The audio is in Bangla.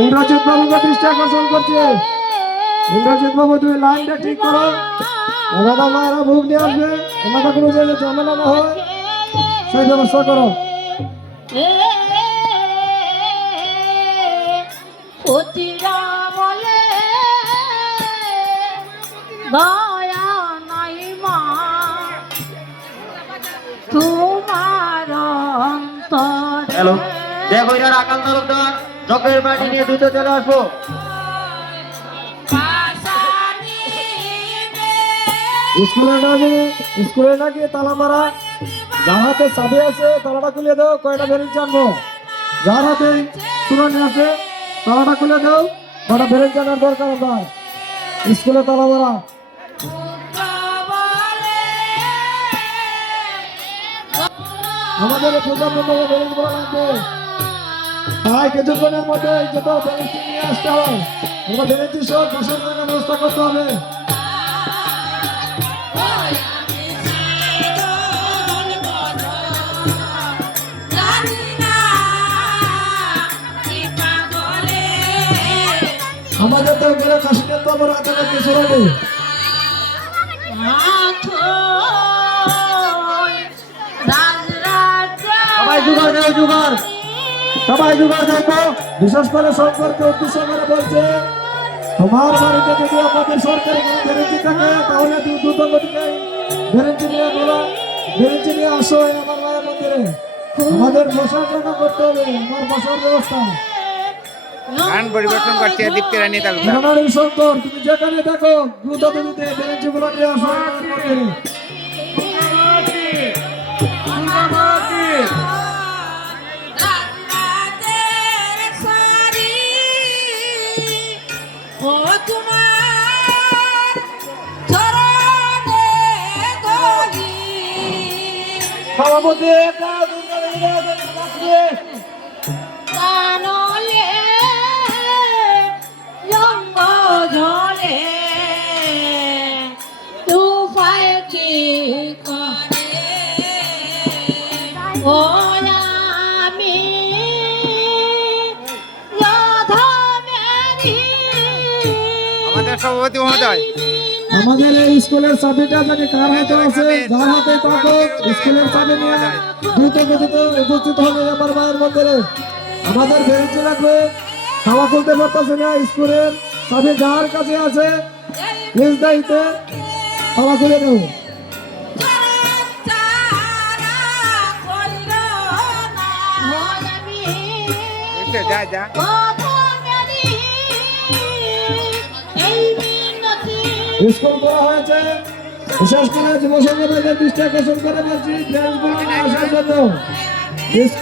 ইন্দ্রজিৎ বাবুকে দৃষ্টি আকর্ষণ করছে। ইন্দ্রজিৎ বাবু তুমি লাইনটা ঠিক করো, দাদা মায়েরা ভোগ নিয়ে আসবে, তোমাদের কোনো জায়গায় ঝামেলা না হয় সেই ব্যবস্থা করো। দয়া নাই মা তোমার অন্তরে। হ্যালো, দেখো এর আকাল তালুকদার জকের বাড়ি নিয়ে দ্রুত চলে আসবো। স্কুলে নাকি তালা মারা, যার হাতে চাবি আছে তালাটা খুলে দাও, কয়টা বেরিয়ে জানবো। যার হাতে শুনানি আছে তালাটা খুলে দাও, কয়টা বেরিয়ে জানার দরকার আপনার। স্কুলে তালা মারা, আমাদের পূজা মণ্ডপে বেরিয়ে করা লাগবে। তাই কিছুক্ষণের মধ্যে যত বেরিয়ে নিয়ে আসতে হবে, আমরা বেরিয়েছি সব বসার জায়গা ব্যবস্থা করতে হবে। আমাদের তো গেলে কাশিদের তো আমার হাতে কিছু নেই। সবাই জোগাড় দাও, জোগাড়, সবাই জোগাড় থাকবো। বিশেষ করে সরকারকে উদ্দেশ্য করে বলছে, তোমার বাড়িতে যদি আমাদের সরকারি কোনো গ্যারেন্টি থাকে তাহলে দ্রুত গতিতে গ্যারেন্টি নিয়ে বলো, গ্যারেন্টি নিয়ে আসো আমার মায়ের মন্দিরে। আমাদের বসার জায়গা করতে হবে, আমার বসার ব্যবস্থা। গান পরিবেশন করছে দীপ্তি রানী তালুকদার। রানারি শঙ্কর, তুমি যেখানে দেখো দ্রুত গতিতে গ্যারেন্টি গুলো নিয়ে আসো আমার মন্দিরে। সভাপতি কানলে জঙ্গ ঝলে তুফায় কি করে ও আমি আমাদের সভাপতি মহোদয়, আমাদের এই স্কুলের চাবিটা জানি কার হাতে আছে, যার হাতে থাকো স্কুলের চাবি নিয়ে দ্রুত গতিতে উপস্থিত হবে আমার মায়ের মন্দিরে। আমাদের বেরিয়ে লাগবে, খাওয়া খুলতে পারতেছে না, স্কুলের চাবি যার কাছে আছে নিজ দায়িত্বে খাওয়া খুলে দেবো। যা যা স্কুল করা হয়েছে, বিশেষ করে যুব সংগঠনের দৃষ্টি আকর্ষণ করে বলছি, আসার জন্য স্কুল